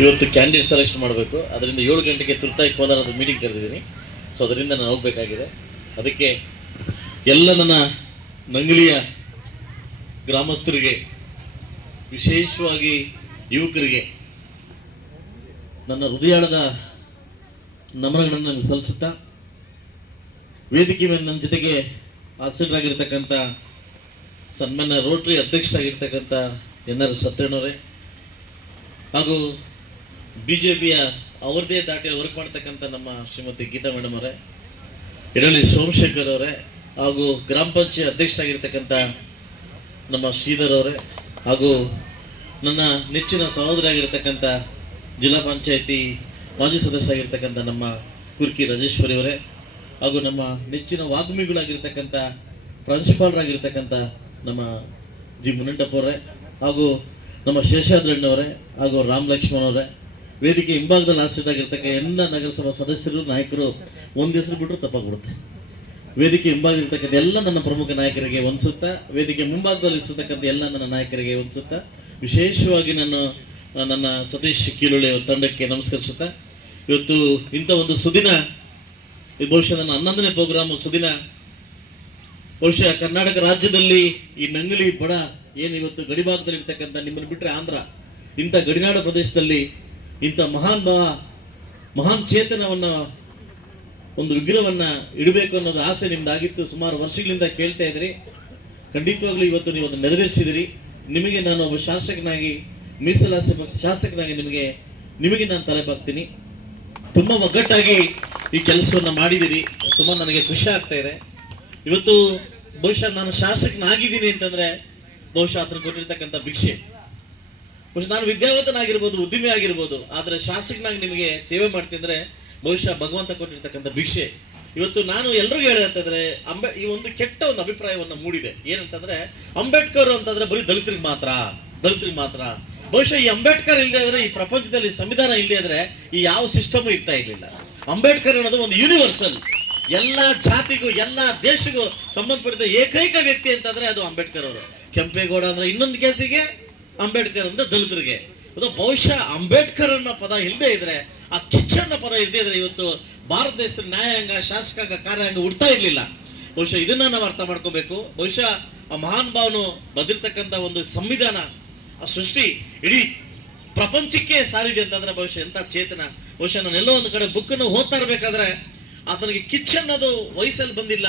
ಇವತ್ತು candidate selection ಮಾಡಬೇಕು. ಅದರಿಂದ ಏಳು ಗಂಟೆಗೆ ತುರ್ತಾಗಿ ಕೋಲಾರದ ಮೀಟಿಂಗ್ ಕರೆದಿದ್ದೀನಿ. ಸೊ ಅದರಿಂದ ನಾನು ಹೋಗಬೇಕಾಗಿದೆ. ಅದಕ್ಕೆ ಎಲ್ಲ ನನ್ನ ನಂಗಲಿಯ ಗ್ರಾಮಸ್ಥರಿಗೆ, ವಿಶೇಷವಾಗಿ ಯುವಕರಿಗೆ ನನ್ನ ಹೃದಯಾಳದ ನಮನಗಳನ್ನು ನಾನು ಸಲ್ಲಿಸುತ್ತಾ, ವೇದಿಕೆ ಮೇಲೆ ನನ್ನ ಜೊತೆಗೆ ಆಸೀನರಾಗಿರ್ತಕ್ಕಂಥ ಸನ್ಮಾನ್ಯ ರೋಟ್ರಿ ಅಧ್ಯಕ್ಷರಾಗಿರ್ತಕ್ಕಂಥ ಎನ್ ಆರ್ ಸತ್ಯಣ್ಣವರೇ ಹಾಗೂ ಬಿ ಜೆ ಪಿಯ ಅವರದೇ ದಾಟಿಯಲ್ಲಿ ವರ್ಕ್ ಮಾಡ್ತಕ್ಕಂಥ ನಮ್ಮ ಶ್ರೀಮತಿ ಗೀತಾ ಮೇಡಮ್ ಅವರೇ ಇಡಲಿ ಸೋಮಶೇಖರ್ ಅವರೇ, ಹಾಗೂ ಗ್ರಾಮ ಪಂಚಾಯತ್ ಅಧ್ಯಕ್ಷರಾಗಿರ್ತಕ್ಕಂಥ ನಮ್ಮ ಶ್ರೀಧರ್ ಅವರೇ, ಹಾಗೂ ನನ್ನ ನೆಚ್ಚಿನ ಸಹೋದರಿಯಾಗಿರ್ತಕ್ಕಂಥ ಜಿಲ್ಲಾ ಪಂಚಾಯತಿ ಮಾಜಿ ಸದಸ್ಯರಾಗಿರ್ತಕ್ಕಂಥ ನಮ್ಮ ಕುರ್ಕಿ ರಾಜೇಶ್ವರಿ ಅವರೇ, ಹಾಗೂ ನಮ್ಮ ನೆಚ್ಚಿನ ವಾಗ್ಮಿಗಳಾಗಿರ್ತಕ್ಕಂಥ ಪ್ರಾಂಶುಪಾಲರಾಗಿರ್ತಕ್ಕಂಥ ನಮ್ಮ ಜಿ ಮುನಂಟಪ್ಪ ಅವರೇ, ಹಾಗೂ ನಮ್ಮ ಶೇಷಾದ್ರಣ್ಣವರೇ ಹಾಗೂ ರಾಮ್ ಲಕ್ಷ್ಮಣ್ ಅವರೇ ವೇದಿಕೆ ಹಿಂಭಾಗದಲ್ಲಿ ಆಶ್ರಿತರಾಗಿರ್ತಕ್ಕ ಎಲ್ಲ ನಗರಸಭಾ ಸದಸ್ಯರು, ನಾಯಕರು ಒಂದು ಹೆಸರು ಬಿಟ್ಟರು ತಪ್ಪಾಗ್ಬಿಡುತ್ತೆ. ವೇದಿಕೆ ಹಿಂಭಾಗದಲ್ಲಿರ್ತಕ್ಕಂಥ ಎಲ್ಲ ನನ್ನ ಪ್ರಮುಖ ನಾಯಕರಿಗೆ ಒಂದ್ಸುತ್ತಾ ವೇದಿಕೆ ಮುಂಭಾಗದಲ್ಲಿ ಇರ್ತಕ್ಕಂಥ ಎಲ್ಲ ನನ್ನ ನಾಯಕರಿಗೆ ಒಂದ್ಸುತ್ತಾ ವಿಶೇಷವಾಗಿ ನಾನು ನನ್ನ ಸತೀಶ್ ಕೀಲುಳೆ ತಂಡಕ್ಕೆ ನಮಸ್ಕರಿಸುತ್ತಾ. ಇವತ್ತು ಇಂಥ ಒಂದು ಸುದಿನ, ಇದು ಬಹುಶಃ ನನ್ನ ಹನ್ನೊಂದನೇ ಪ್ರೋಗ್ರಾಮ್ ಸುದಿನ. ಬಹುಶಃ ಕರ್ನಾಟಕ ರಾಜ್ಯದಲ್ಲಿ ಈ ನಂಗಲಿ ಬಡ, ಏನು ಇವತ್ತು ಗಡಿಭಾಗದಲ್ಲಿ ಇರ್ತಕ್ಕಂಥ ನಿಮ್ಮನ್ನು ಬಿಟ್ಟರೆ ಆಂಧ್ರ, ಇಂಥ ಗಡಿನಾಡು ಪ್ರದೇಶದಲ್ಲಿ ಇಂಥ ಮಹಾನ್ ಮಹಾನ್ ಚೇತನವನ್ನು, ಒಂದು ವಿಗ್ರಹವನ್ನ ಇಡಬೇಕು ಅನ್ನೋದು ಆಸೆ ನಿಮ್ದಾಗಿತ್ತು. ಸುಮಾರು ವರ್ಷಗಳಿಂದ ಕೇಳ್ತಾ ಇದ್ರಿ. ಖಂಡಿತವಾಗ್ಲೂ ಇವತ್ತು ನೀವು ಅದನ್ನು ನೆರವೇರಿಸಿದಿರಿ. ನಿಮಗೆ ನಾನು ಒಬ್ಬ ಶಾಸಕನಾಗಿ, ಮೀಸಲಾಸೆ ಶಾಸಕನಾಗಿ ನಿಮಗೆ ನಿಮಗೆ ನಾನು ತಲೆ ಬಾಗ್ತೀನಿ ತುಂಬ ಒಗ್ಗಟ್ಟಾಗಿ ಈ ಕೆಲಸವನ್ನು ಮಾಡಿದ್ದೀರಿ ತುಂಬ ನನಗೆ ಖುಷಿ ಆಗ್ತಾ ಇದೆ. ಇವತ್ತು ಬಹುಶಃ ನಾನು ಶಾಸಕನಾಗಿದ್ದೀನಿ ಅಂತಂದ್ರೆ ಬಹುಶಃ ಅದನ್ನು ಕೊಟ್ಟಿರ್ತಕ್ಕಂಥ ಭಿಕ್ಷೆ. ಬಹುಶಃ ನಾನು ವಿದ್ಯಾವಂತನಾಗಿರ್ಬೋದು ಉದ್ದಿಮೆ ಆಗಿರ್ಬೋದು ಆದರೆ ಶಾಸಕನಾಗಿ ನಿಮಗೆ ಸೇವೆ ಮಾಡ್ತಿದ್ರೆ ಬಹುಶಃ ಭಗವಂತ ಕೊಟ್ಟಿರ್ತಕ್ಕಂಥ ಭಿಕ್ಷೆ. ಇವತ್ತು ನಾನು ಎಲ್ರಿಗೂ ಹೇಳಂತಂದ್ರೆ ಅಂಬೆ, ಈ ಒಂದು ಕೆಟ್ಟ ಒಂದು ಅಭಿಪ್ರಾಯವನ್ನು ಮೂಡಿದೆ. ಏನಂತಂದ್ರೆ, ಅಂಬೇಡ್ಕರ್ ಅಂತಂದ್ರೆ ಬರೀ ದಲಿತರಿಗೆ ಮಾತ್ರ ದಲಿತರಿಗೆ ಮಾತ್ರ. ಬಹುಶಃ ಈ ಅಂಬೇಡ್ಕರ್ ಇಲ್ಲದೆ ಇದ್ರೆ, ಈ ಪ್ರಪಂಚದಲ್ಲಿ ಸಂವಿಧಾನ ಇಲ್ಲದೆ ಇದ್ರೆ ಈ ಯಾವ ಸಿಸ್ಟಮ್ ಇರ್ತಾ ಇರಲಿಲ್ಲ. ಅಂಬೇಡ್ಕರ್ ಅನ್ನೋದು ಒಂದು ಯೂನಿವರ್ಸಲ್ ಎಲ್ಲ ಜಾತಿಗೂ, ಎಲ್ಲ ದೇಶಗೂ ಸಂಬಂಧಪಟ್ಟಿದ ಏಕೈಕ ವ್ಯಕ್ತಿ ಅಂತಂದ್ರೆ ಅದು ಅಂಬೇಡ್ಕರ್ ಅವರು. ಕೆಂಪೇಗೌಡ ಅಂದ್ರೆ ಇನ್ನೊಂದು ಜಾತಿಗೆ ಅಂಬೇಡ್ಕರ್ ಅಂದ್ರೆ ದಲಿತರಿಗೆ. ಅದು ಬಹುಶಃ ಅಂಬೇಡ್ಕರ್ ಅನ್ನೋ ಪದ ಇಲ್ಲದೆ ಇದ್ರೆ, ಆ ಕಿಚ್ಚ ಅನ್ನೋ ಪದ ಇಲ್ಲದೆ ಇದ್ರೆ ಇವತ್ತು ಭಾರತ ದೇಶದ ನ್ಯಾಯಾಂಗ, ಶಾಸಕಾಂಗ, ಕಾರ್ಯಾಂಗ ಹುಡ್ತಾ ಇರಲಿಲ್ಲ. ಬಹುಶಃ ಇದನ್ನ ನಾವು ಅರ್ಥ ಮಾಡ್ಕೋಬೇಕು. ಬಹುಶಃ ಆ ಮಹಾನ್ ಭಾವನು ಬದಿರ್ತಕ್ಕಂಥ ಒಂದು ಸಂವಿಧಾನ, ಆ ಸೃಷ್ಟಿ ಇಡೀ ಪ್ರಪಂಚಕ್ಕೆ ಸಾರಿದೆ ಅಂತಂದ್ರೆ ಬಹುಶಃ ಎಂತ ಚೇತನ. ಬಹುಶಃ ನಾನು ಎಲ್ಲೋ ಒಂದು ಕಡೆ ಬುಕ್ಕನ್ನು ಓದ್ತಾ ಇರಬೇಕಾದ್ರೆ ಆತನಿಗೆ ಕಿಚ್ ಅನ್ನೋದು ವಯಸ್ಸಲ್ಲಿ ಬಂದಿಲ್ಲ.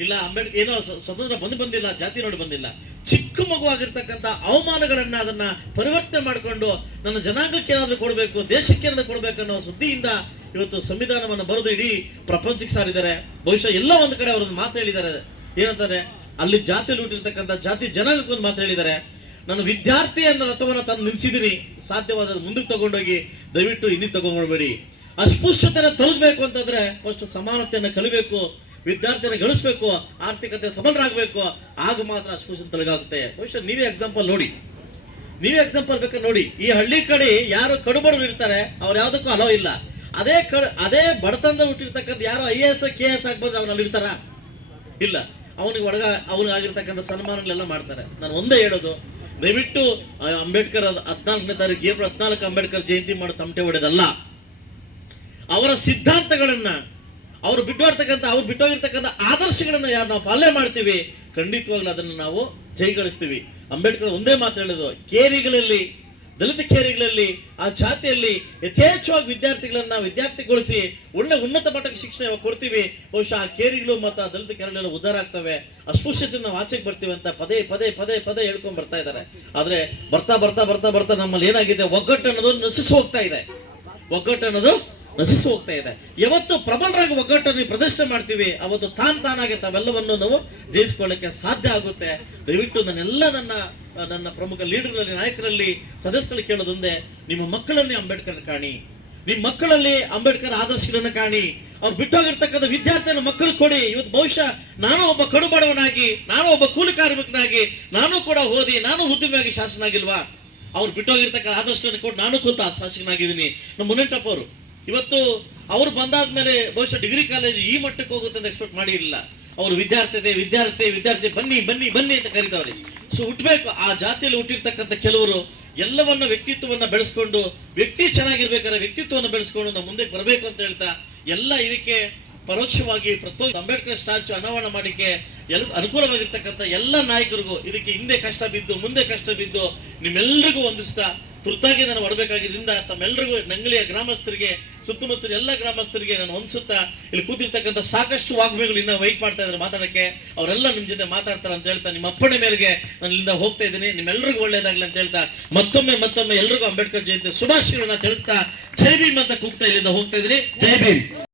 ಇಲ್ಲ ಅಂಬೇಡ್ಕರ್ ಏನೋ ಸ್ವ- ಸ್ವತಂತ್ರ ಬಂದು ಬಂದಿಲ್ಲ, ಜಾತಿ ನೋಡಿ ಬಂದಿಲ್ಲ. ಚಿಕ್ಕ ಮಗುವಾಗಿರ್ತಕ್ಕಂಥ ಅವಮಾನಗಳನ್ನ ಅದನ್ನ ಪರಿವರ್ತನೆ ಮಾಡಿಕೊಂಡು ನನ್ನ ಜನಾಂಗಕ್ಕೆ ಏನಾದ್ರೂ ಕೊಡಬೇಕು, ದೇಶಕ್ಕೆ ಏನಾದರೂ ಕೊಡಬೇಕು ಅನ್ನೋ ಸುದ್ದಿಯಿಂದ ಇವತ್ತು ಸಂವಿಧಾನವನ್ನು ಬರೆದು ಇಡೀ ಪ್ರಪಂಚಕ್ಕೆ ಸಾರಿದ್ದಾರೆ. ಬಹುಶಃ ಎಲ್ಲ ಒಂದು ಕಡೆ ಅವರೊಂದು ಮಾತು ಹೇಳಿದ್ದಾರೆ. ಏನಂತಾರೆ ಅಲ್ಲಿ ಜಾತಿ ಹುಟ್ಟಿರ್ತಕ್ಕಂಥ ಜಾತಿ ಜನಾಂಗಕ್ಕೊಂದು ಮಾತು ಹೇಳಿದ್ದಾರೆ. ನಾನು ವಿದ್ಯಾರ್ಥಿ ಅನ್ನೋ ರಥವನ್ನು ತಂದು ನಿಲ್ಲಿಸಿದ್ದೀನಿ ಸಾಧ್ಯವಾದ ಮುಂದಕ್ಕೆ ತಗೊಂಡೋಗಿ ದಯವಿಟ್ಟು ಹಿಂದಿಗೆ ತಗೊಂಡ್ಬೇಡಿ ಅಸ್ಪೃಶ್ಯತೆಯನ್ನು ತಲುಪಬೇಕು ಅಂತಂದ್ರೆ ಫಸ್ಟ್ ಸಮಾನತೆಯನ್ನು ಕಲಿಬೇಕು. ವಿದ್ಯಾರ್ಥಿಯನ್ನು ಗಳಿಸ್ಬೇಕು, ಆರ್ಥಿಕತೆ ಸಬಲರಾಗಬೇಕು, ಆಗ ಮಾತ್ರ ಅಸ್ಪೃಶ್ಯತೆ ತೊಲಗಾಗುತ್ತೆ ಬಹುಶಃ ನೀವೇ ಎಕ್ಸಾಂಪಲ್ ನೋಡಿ. ನೀವೇ ಎಕ್ಸಾಂಪಲ್ ಬೇಕಾದ್ರೆ ನೋಡಿ. ಈ ಹಳ್ಳಿ ಕಡೆ ಯಾರು ಕಡುಬಡವರು ಇರ್ತಾರೆ, ಅವ್ರು ಯಾವುದಕ್ಕೂ ಅಲೋ ಇಲ್ಲ. ಅದೇ ಕಡ್, ಅದೇ ಬಡತನದ ಹುಟ್ಟಿರ್ತಕ್ಕಂಥ ಯಾರು I A S K S ಆಗ್ಬೋದು ಅವ್ನು ಅಲ್ಲಿ ಇರ್ತಾರ? ಇಲ್ಲ. ಅವನಿಗೆ ಒಳಗ, ಅವನಿಗೆ ಆಗಿರ್ತಕ್ಕಂಥ ಸನ್ಮಾನಗಳೆಲ್ಲ ಮಾಡ್ತಾರೆ. ನಾನು ಒಂದೇ ಹೇಳೋದು, ದಯವಿಟ್ಟು ಅಂಬೇಡ್ಕರ್ ಹದ್ನಾಲ್ಕನೇ ತಾರೀಕು ಏಪ್ರಿಲ್ ಹದಿನಾಲ್ಕು ಅಂಬೇಡ್ಕರ್ ಜಯಂತಿ ಮಾಡೋ ತಮಟೆ ಹೊಡೆದಲ್ಲ ಅವರ ಸಿದ್ಧಾಂತಗಳನ್ನ ಅವ್ರು ಬಿಟ್ಟೋರ್ತಕ್ಕಂಥ ಅವ್ರು ಬಿಟ್ಟೋಗಿರ್ತಕ್ಕಂಥ ಆದರ್ಶಗಳನ್ನ ಯಾರು ನಾವು ಪಾಲನೆ ಮಾಡ್ತೀವಿ, ಖಂಡಿತವಾಗ್ಲೂ ಅದನ್ನು ನಾವು ಜೈಗಳಿಸ್ತೀವಿ ಅಂಬೇಡ್ಕರ್ ಒಂದೇ ಮಾತು ಹೇಳಿದ್ರು ಕೇರಿಗಳಲ್ಲಿ, ದಲಿತ ಕೇರಿಗಳಲ್ಲಿ, ಆ ಜಾತಿಯಲ್ಲಿ ಯಥೇಚ್ಛವಾಗಿ ವಿದ್ಯಾರ್ಥಿಗಳನ್ನ ವಿದ್ಯಾರ್ಥಿಗೊಳಿಸಿ ಒಳ್ಳೆ ಉನ್ನತ ಮಟ್ಟಕ್ಕೆ ಶಿಕ್ಷಣ ಕೊಡ್ತೀವಿ. ಬಹುಶಃ ಆ ಕೇರಿಗಳು ಮತ್ತು ಆ ದಲಿತ ಕೇರಳೆಲ್ಲ ಉದ್ಧಾರ ಆಗ್ತವೆ. ಅಸ್ಪೃಶ್ಯತೆಯಿಂದ ನಾವು ಆಚೆಗೆ ಬರ್ತೀವಿ ಅಂತ ಪದೇ ಪದೇ ಪದೇ ಪದೇ ಹೇಳ್ಕೊಂಡು ಬರ್ತಾ ಇದ್ದಾರೆ. ಆದರೆ ಬರ್ತಾ ಬರ್ತಾ ಬರ್ತಾ ಬರ್ತಾ ನಮ್ಮಲ್ಲಿ ಏನಾಗಿದೆ? ಒಗ್ಗಟ್ಟು ಅನ್ನೋದು ನಶಿಸಿ ಹೋಗ್ತಾ ಇದೆ. ಒಗ್ಗಟ್ಟು ಅನ್ನೋದು ನಶಿಸಿ ಹೋಗ್ತಾ ಇದೆ ಯಾವತ್ತು ಪ್ರಬಲರಾಗಿ ಒಗ್ಗಟ್ಟನ್ನು ಪ್ರದರ್ಶನ ಮಾಡ್ತೀವಿ, ಅವತ್ತು ತಾನ್ ತಾನಾಗಿ ತಾವೆಲ್ಲವನ್ನು ನಾವು ಜಯಿಸ್ಕೊಳ್ಳಕ್ಕೆ ಸಾಧ್ಯ ಆಗುತ್ತೆ. ದಯವಿಟ್ಟು ನನ್ನೆಲ್ಲ ನನ್ನ ನನ್ನ ಪ್ರಮುಖ ಲೀಡರ್ನಲ್ಲಿ, ನಾಯಕರಲ್ಲಿ, ಸದಸ್ಯರಲ್ಲಿ ಕೇಳೋದೊಂದೇ, ನಿಮ್ಮ ಮಕ್ಕಳನ್ನೇ ಅಂಬೇಡ್ಕರ್ ಕಾಣಿ. ನಿಮ್ಮ ಮಕ್ಕಳಲ್ಲಿ ಅಂಬೇಡ್ಕರ್ ಆದರ್ಶಗಳನ್ನು ಕಾಣಿ. ಅವ್ರು ಬಿಟ್ಟೋಗಿರ್ತಕ್ಕಂಥ ವಿದ್ಯಾರ್ಥಿಯನ್ನು ಮಕ್ಕಳು ಕೊಡಿ. ಇವತ್ತು ಬಹುಶಃ ನಾನು ಒಬ್ಬ ಕಡುಬಡವನಾಗಿ ನಾನು ಒಬ್ಬ ಕೂಲಿ ಕಾರ್ಮಿಕನಾಗಿ, ನಾನು ಕೂಡ ಓದಿ, ನಾನು ಉದ್ಯಮಿಯಾಗಿ ಶಾಸನಾಗಿಲ್ವಾ ಅವ್ರು ಬಿಟ್ಟೋಗಿರ್ತಕ್ಕಂಥ ಆದರ್ಶಗಳನ್ನು ಕೊಟ್ಟು ನಾನು ಕೂತ ಶಾಸಕನಾಗಿದ್ದೀನಿ. ನಮ್ಮ ಮುನ್ನೆಟ್ಟಪ್ಪ ಅವರು ಇವತ್ತು ಅವ್ರು ಬಂದಾದ್ಮೇಲೆ ಬಹುಶಃ ಡಿಗ್ರಿ ಕಾಲೇಜ್ ಈ ಮಟ್ಟಕ್ಕೆ ಹೋಗುತ್ತೆ ಅಂತ ಎಕ್ಸ್ಪೆಕ್ಟ್ ಮಾಡಿರಲಿಲ್ಲ. ಅವರು ವಿದ್ಯಾರ್ಥಿ ವಿದ್ಯಾರ್ಥಿ ವಿದ್ಯಾರ್ಥಿ ಬನ್ನಿ ಬನ್ನಿ ಬನ್ನಿ ಅಂತ ಕರೀತಾವ್ರಿ. ಸೊ ಹುಟ್ಟಬೇಕು ಆ ಜಾತಿಯಲ್ಲಿ ಹುಟ್ಟಿರ್ತಕ್ಕಂಥ ಕೆಲವರು ಎಲ್ಲವನ್ನ ವ್ಯಕ್ತಿತ್ವವನ್ನ ಬೆಳೆಸ್ಕೊಂಡು, ವ್ಯಕ್ತಿ ಚೆನ್ನಾಗಿರ್ಬೇಕಾದ್ರೆ ವ್ಯಕ್ತಿತ್ವವನ್ನು ಬೆಳೆಸ್ಕೊಂಡು ನಾವು ಮುಂದೆ ಬರಬೇಕು ಅಂತ ಹೇಳ್ತಾ, ಎಲ್ಲ ಇದಕ್ಕೆ ಪರೋಕ್ಷವಾಗಿ ಪ್ರತಿಯೊಂದು ಅಂಬೇಡ್ಕರ್ ಸ್ಟ್ಯಾಚು ಅನಾವರಣ ಮಾಡಿಕೆ ಎಲ್ ಅನುಕೂಲವಾಗಿರ್ತಕ್ಕಂಥ ಎಲ್ಲ ನಾಯಕರಿಗೂ ಇದಕ್ಕೆ ಹಿಂದೆ ಕಷ್ಟ ಬಿದ್ದು, ಮುಂದೆ ಕಷ್ಟ ಬಿದ್ದು ನಿಮ್ಮೆಲ್ಲರಿಗೂ ಹೊಂದಿಸ್ತಾ ತುರ್ತಾಗಿ ನಾನು ಹೊರಬೇಕಾಗಿದ್ದರಿಂದ ತಮ್ಮೆಲ್ಲರಿಗೂ ನಂಗಲಿಯ ಗ್ರಾಮಸ್ಥರಿಗೆ, ಸುತ್ತಮುತ್ತಲಿನ ಎಲ್ಲ ಗ್ರಾಮಸ್ಥರಿಗೆ ನಾನು ಹೊಂದಿಸುತ್ತಾ ಇಲ್ಲಿ ಕೂತಿರ್ತಕ್ಕಂಥ ಸಾಕಷ್ಟು ವಾಗ್ಮಿಗಳು ಇನ್ನೂ ವೈಟ್ ಮಾಡ್ತಾ ಇದ್ದಾರೆ ಮಾತಾಡಕ್ಕೆ. ಅವರೆಲ್ಲ ನಿಮ್ಮ ಜೊತೆ ಮಾತಾಡ್ತಾರೆ ಅಂತ ಹೇಳ್ತಾ ನಿಮ್ಮ ಅಪ್ಪಣೆ ಮೇರೆಗೆ ನಾನು ಇಲ್ಲಿಂದ ಹೋಗ್ತಾ ಇದ್ದೀನಿ. ನಿಮ್ಮೆಲ್ಲರಿಗೂ ಒಳ್ಳೆಯದಾಗಲಿ ಅಂತ ಹೇಳ್ತಾ ಮತ್ತೊಮ್ಮೆ ಮತ್ತೊಮ್ಮೆ ಎಲ್ರಿಗೂ ಅಂಬೇಡ್ಕರ್ ಜಯಂತಿ ಶುಭಾಶಯಗಳನ್ನ ತಿಳಿಸ್ತಾ ಜೈ ಭೀಮ್ ಅಂತ ಕೂಗ್ತಾ ಇಲ್ಲಿಂದ ಹೋಗ್ತಾ ಇದ್ದೀನಿ. ಜೈ ಭೀಮ್.